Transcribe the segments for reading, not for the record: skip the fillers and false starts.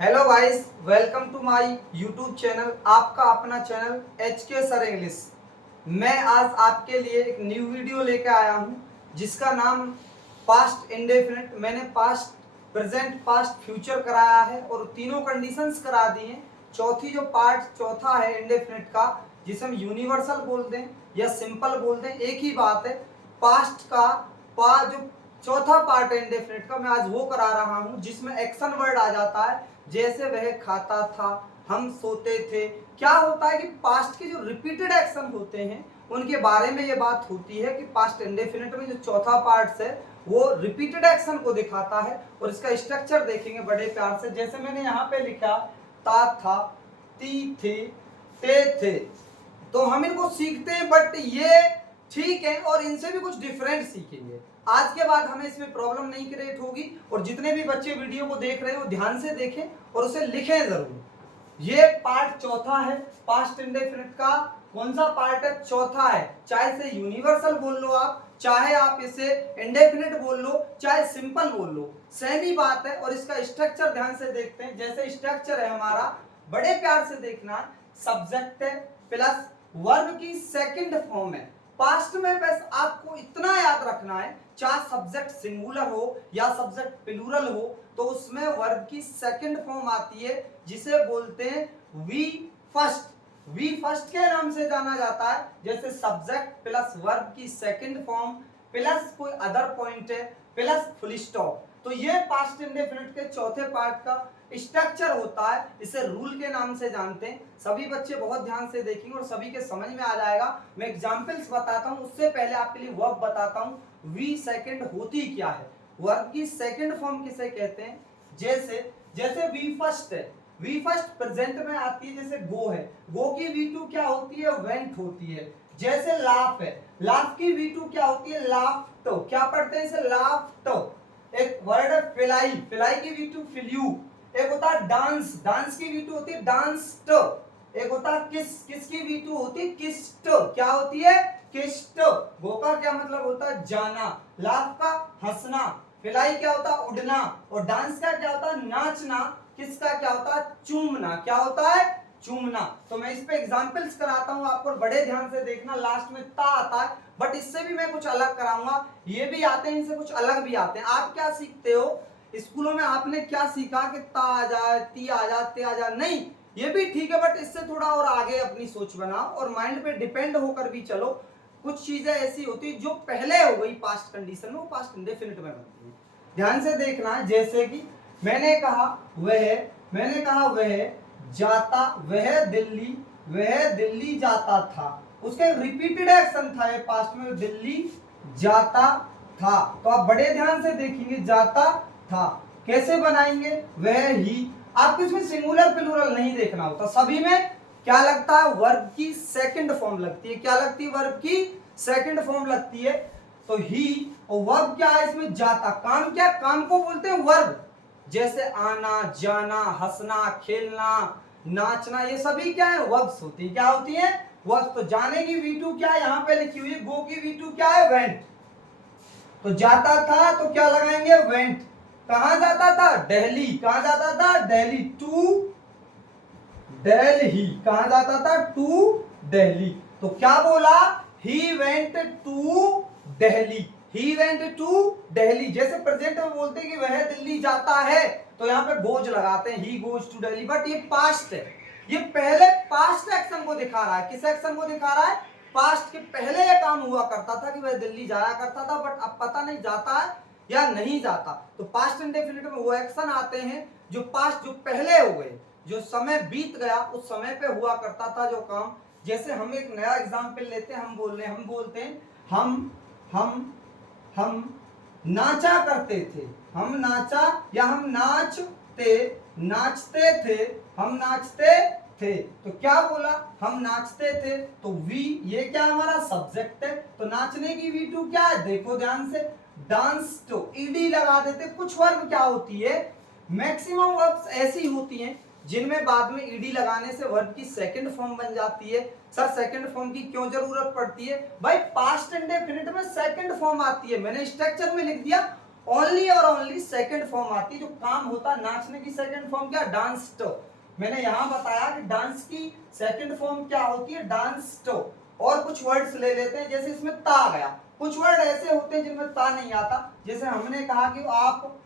Hello guys, welcome to my YouTube channel, आपका अपना channel HK sir English. मैं आज आपके लिए एक न्यू वीडियो लेकर आया हूं जिसका नाम पास्ट इंडेफिनिट। मैंने पास्ट, प्रेजेंट, पास्ट, फ्यूचर कराया है और तीनों कंडीशंस करा दी हैं। चौथा है इंडेफिनिट का, जिसे हम यूनिवर्सल बोल दें या सिंपल बोल दें, एक ही बात है। पास्ट का जो चौथा पार्ट है इंडेफिनिट का, मैं आज वो करा रहा हूं जिसमें एक्शन वर्ड आ जाता है। जैसे वह खाता था, हम सोते थे। क्या होता है कि पास्ट के जो रिपीटेड एक्शन होते हैं उनके बारे में ये बात होती है कि पास्ट इंडेफिनिट में जो चौथा पार्ट है वो रिपीटेड एक्शन को दिखाता है। और इसका स्ट्रक्चर देखेंगे बड़े प्यार से। जैसे मैंने यहाँ पे लिखा ता था, ती थे, ते थे। तो हम इनको सीखते हैं, बट ये ठीक है और इनसे भी कुछ डिफरेंट सीखेंगे। आज के बाद हमें इसमें प्रॉब्लम नहीं क्रिएट होगी। और जितने भी बच्चे वीडियो को देख रहे हो ध्यान से देखें और उसे लिखें जरूर। ये पार्ट चौथा है पास्ट इंडेफिनिट का। कौन सा पार्ट है? चौथा है। चाहे इसे यूनिवर्सल बोल लो आप, चाहे आप इसे इंडेफिनिट बोल लो, चाहे सिंपल बोल लो, सेम ही बात है। और इसका स्ट्रक्चर ध्यान से देखते हैं। जैसे स्ट्रक्चर है हमारा, बड़े प्यार से देखना। सब्जेक्ट है प्लस वर्ब की सेकंड फॉर्म है। पास्ट में बस आपको इतना याद रखना है, चाहे सब्जेक्ट सिंगुलर हो या सब्जेक्ट प्लूरल हो, तो उसमें वर्ब की सेकंड फॉर्म आती है जिसे बोलते हैं वी फर्स्ट। वी फर्स्ट के नाम से जाना जाता है। जैसे सब्जेक्ट प्लस वर्ब की सेकंड फॉर्म प्लस कोई अदर पॉइंट है प्लस फुल स्टॉप। तो ये पास्ट इंडेफिनिट के चौथे पार्ट का स्ट्रक्चर होता है। इसे रूल के नाम से जानते हैं। सभी बच्चे बहुत ध्यान से देखेंगे और सभी के समझ में आ जाएगा। मैं एग्जांपल्स बताता हूं, उससे पहले आपके लिए वर्ब बताता हूं। वी सेकंड होती क्या है, वर्ब की सेकंड फॉर्म किसे कहते हैं। जैसे वी फर्स्ट है, वी फर्स्ट प्रेजेंट में आती है। जैसे गो है, गो की वी टू क्या होती है? वेंट होती है। जैसे लाफ है, लाफ की वी टू क्या होती है? लाफ्ट। क्या पढ़ते हैं इसे? लाफ्ट। एक वर्ड है फिलाई, फिलाई की वी टू फिल्यू। एक होता है डांस, डांस की वी टू होती है डांस्ड। एक होता है किस, किस की वी टू होती है किस्ड। क्या होती है? किस्ड। गो का क्या मतलब होता है? जाना। लाफ का हंसना। फिलाई क्या होता है? उड़ना। और डांस का क्या होता है? नाचना। किसका क्या होता है? चूमना। क्या होता है? चूमना। तो मैं इस पे एग्जांपल्स कराता हूं आपको, बड़े ध्यान से देखना। लास्ट में ता आता है, बट इससे भी मैं कुछ अलग कराऊंगा। ये भी आते हैं, इनसे कुछ अलग भी आते हैं। आप क्या सीखते हो स्कूलों में? आपने क्या सीखा कि ता आ जाए, ती आ जाए, ते आ जाए? नहीं, ये भी ठीक है, बट इससे थोड़ा और आगे अपनी सोच बनाओ और माइंड पे डिपेंड होकर भी चलो। कुछ चीजें ऐसी होती जो पहले हो गई पास्ट कंडीशन में, वो पास्ट इंडेफिनिट में बनती है। ध्यान से देखना। जैसे कि मैंने कहा वह जाता, वह दिल्ली जाता था। उसके रिपीटेड एक्शन था ये पास्ट में, दिल्ली जाता था। तो आप बड़े ध्यान से देखेंगे, जाता था कैसे बनाएंगे? वह ही। आपको इसमें सिंगुलर प्लूरल नहीं देखना होता, सभी में क्या लगता है? वर्ब की सेकंड फॉर्म लगती है। क्या लगती है? वर्ब की सेकंड फॉर्म लगती है। तो ही और वर्ब क्या है इसमें? जाता। काम क्या? काम को बोलते हैं वर्ब। जैसे आना, जाना, हंसना, खेलना, नाचना, ये सभी क्या है? वर्ब्स होती है। क्या होती है? वर्ब्स। तो जाने की वी टू क्या है? यहां पे लिखी हुई है। गो की वी टू क्या है? वेंट। तो जाता था तो क्या लगाएंगे? वेंट। कहां जाता था? दिल्ली। कहां जाता था? दिल्ली। टू दिल्ली। कहां जाता था? टू दिल्ली। तो क्या बोला? He went to Delhi. He went to Delhi. जैसे प्रेजेंट में बोलते हैं कि वह दिल्ली जाता है, तो यहाँ पे गोज लगाते हैं, he goes to Delhi. But ये पास्ट है, ये पहले पास्ट एक्शन को दिखा रहा है। किस एक्शन को दिखा रहा है? पास्ट के पहले ये काम हुआ करता था कि वह दिल्ली जाया करता था, बट अब पता नहीं जाता है या नहीं जाता। तो पास्ट इंडेफिनिट में वो एक्शन आते हैं जो पास्ट, जो पहले हो गए, जो समय बीत गया, उस समय पे हुआ करता था जो काम। जैसे हम एक नया एग्जांपल लेते हैं। हम बोलते हैं हम नाचा करते थे। हम नाचा या हम नाचते थे। हम नाचते थे। तो क्या बोला? हम नाचते थे। तो वी, ये क्या हमारा सब्जेक्ट है। तो नाचने की वी टू क्या है? देखो ध्यान से, डांस। तो ईडी लगा देते। कुछ वर्ब क्या होती है, मैक्सिमम वर्ब्स ऐसी होती हैं जिनमें बाद में ईडी लगाने से वर्ब की सेकंड फॉर्म बन जाती है। सर सेकंड फॉर्म की क्यों जरूरत पड़ती है? भाई पास्ट इंडेफिनिट में सेकंड फॉर्म आती है, मैंने स्ट्रक्चर में लिख दिया। ओनली और ओनली सेकंड फॉर्म आती है। जो काम होता है नाचने की सेकंड फॉर्म क्या, डांस्ड। मैंने यहां बताया कि डांस की सेकंड फॉर्म क्या होती है, डांस्ड। और कुछ वर्ड्स ले लेते हैं, जैसे इसमें ता आ गया। कुछ वर्ड ऐसे होते हैं जिनमें ता नहीं आता, जैसे हमने कहा कि आप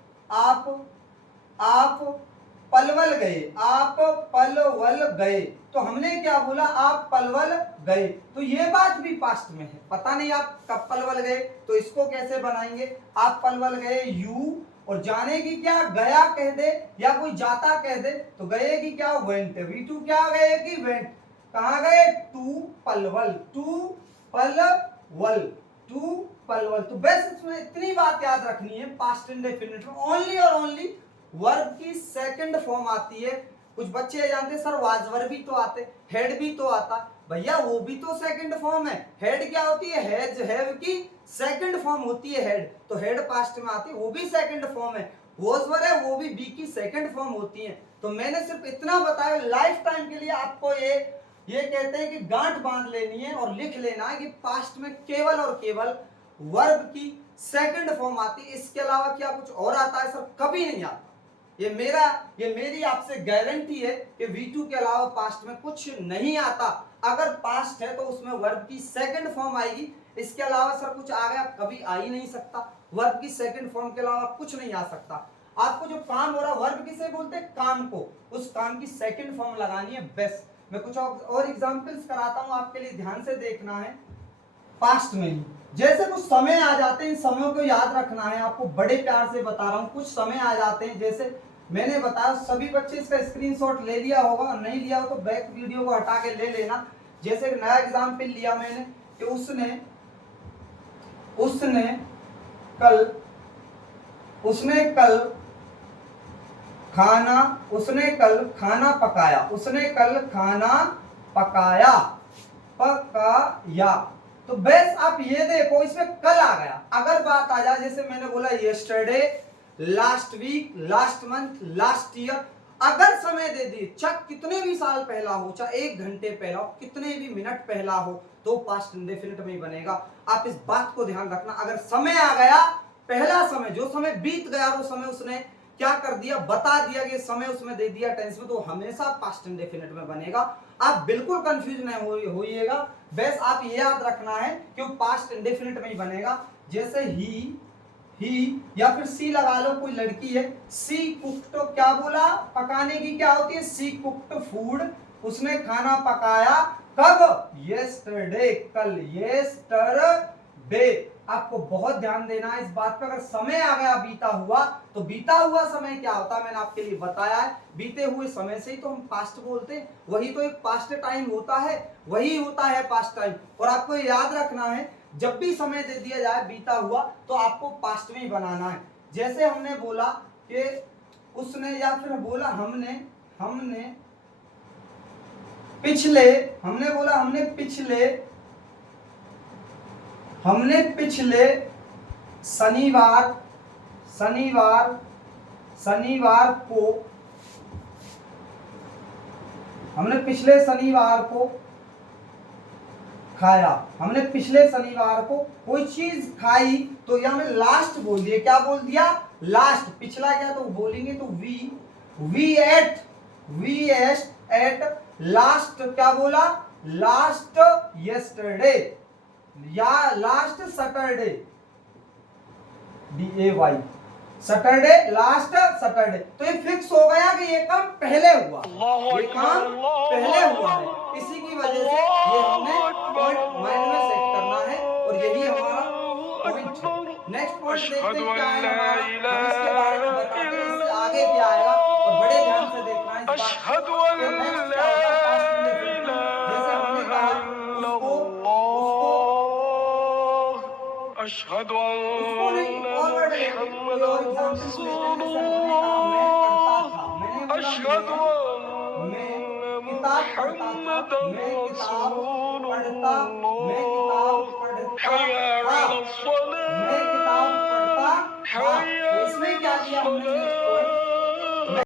पलवल गए, आप पलवल गए, तो हमने क्या बोला, आप पलवल गए। तो ये बात भी पास्ट में है, पता नहीं आप कब पलवल गए, तो इसको कैसे बनाएंगे, आप पलवल गए यू, और जाने की क्या गया कह दे या कोई जाता कह दे, तो गए की क्या वेंट, वी टू क्या गए की वेंट, कहाँ गए, to Palwal, to Palwal, to Palwal. तो बस इसमें इतनी बात याद रखनी है, पास्ट इंडेफिनिट में ओनली और ओनली वर्ब की सेकंड फॉर्म आती है। कुछ बच्चे ये जानते हैं सर वाज वर्ब भी तो आते, हेड भी तो आता, भैया वो भी तो सेकंड फॉर्म है। हेड क्या होती है, हैज हैव की सेकंड फॉर्म होती है हेड, तो हेड पास्ट में आती है, वो भी सेकंड फॉर्म है। वॉज वर है, वो भी बी की सेकंड फॉर्म होती है। तो मैंने सिर्फ इतना बताया, लाइफ टाइम के लिए आपको ये कहते हैं कि गांठ बांध लेनी है और लिख लेना है कि पास्ट में केवल और केवल वर्ब की सेकंड फॉर्म आती है, इसके अलावा क्या कुछ और आता है सर, कभी नहीं आता। ये मेरी आपसे गारंटी है कि V2 के अलावा पास्ट में कुछ नहीं आता। अगर पास्ट है तो उसमें वर्ब की सेकंड फॉर्म आएगी, इसके अलावा सर कुछ आ गया, कभी आ ही नहीं सकता। वर्ब की सेकंड फॉर्म के अलावा कुछ नहीं आ सकता। आपको जो काम हो रहा है, वर्ब किसे बोलते हैं, काम को, उस काम की सेकंड फॉर्म लगानी है बेस्ट। मैं कुछ और एग्जांपल्स कराता हूं, आपके लिए ध्यान से देखना है। पास्ट में ही जैसे कुछ समय आ जाते हैं, इन समयों को याद रखना है, आपको बड़े प्यार से बता रहा हूं। कुछ समय आ जाते हैं, जैसे मैंने बताया, सभी बच्चे इसका स्क्रीनशॉट ले लिया होगा, और नहीं लिया हो तो बैक वीडियो को हटा के ले लेना। जैसे एक नया एग्जाम्पल लिया मैंने कि उसने कल खाना पकाया। तो बस आप ये देखो, इसमें कल आ गया। अगर बात आ जाए, जैसे मैंने बोला yesterday, last week, last month, last year, अगर समय दे दिए, चाहे कितने भी साल पहला हो, चाहे 1 घंटे पहला हो, कितने भी मिनट पहला हो, तो पास्ट इंडेफिनिट में ही बनेगा। आप इस बात को ध्यान रखना, अगर समय आ गया, पहला समय, जो समय बीत गया, वो समय उसने क्या कर दिया, बता दिया कि समय उसमें दे दिया टेंस में, तो हमेशा पास्ट इंडेफिनिट में बनेगा। आप बिल्कुल कंफ्यूज नहीं होइएगा, बस आप ये याद रखना है कि वो पास्ट इंडेफिनिट में ही बनेगा। जैसे ही या फिर सी लगा लो, कोई लड़की है, सी कुक्ड, क्या बोला, पकाने की क्या होती है, सी कुक्ड फूड, उसने खाना पकाया, कब, यस्टरडे, कल, यस्टरडे। आपको बहुत ध्यान देना है इस बात पर। अगर समय आ गया बीता हुआ, तो बीता हुआ समय क्या होता है, मैंने आपके लिए बताया है। बीते हुए समय से ही तो हम पास्ट बोलते हैं, वही तो एक पास्ट टाइम होता है, वही होता है पास्ट टाइम। और आपको याद रखना है, जब भी समय दे दिया जाए बीता हुआ, तो आपको पास्ट में ही बनाना है। जैसे हमने बोला कि उसने, या फिर बोला हमने पिछले शनिवार को खाया। हमने पिछले शनिवार को कोई चीज खाई, तो यह हमने लास्ट बोल दिया, क्या बोल दिया, लास्ट। पिछला क्या, तो बोलेंगे तो वी एट लास्ट, क्या बोला, लास्ट यस्टरडे या last Saturday, DAY, Saturday, last Saturday. तो ये फिक्स हो गया कि ये काम पहले हुआ, ये काम पहले हुआ है। इसी की वजह से ये हमने पॉइंट माइंड में सेट करना है, और यही हमारा पॉइंट है। नेक्स्ट पॉइंट देखते हैं क्या है हमारा, हम इसके बारे में बताते हैं, इससे आगे क्या आएगा, और बड़े ध्यान से देखना है इस बात को। नेक्स्ट क्या होता है पास्ट इंडेफिनिट में, जैसे हमने कहा उसको नहीं, और वर्ड लेंगे, कोई और एग्जांपल्स लेते हैं। जैसे हमने कहा मैं पढ़ता था, मैंने बोला मैं किताब पढ़ता था, मैं किताब पढ़ता था, मैं किताब पढ़ता था। तो इसमें क्या किया हमने,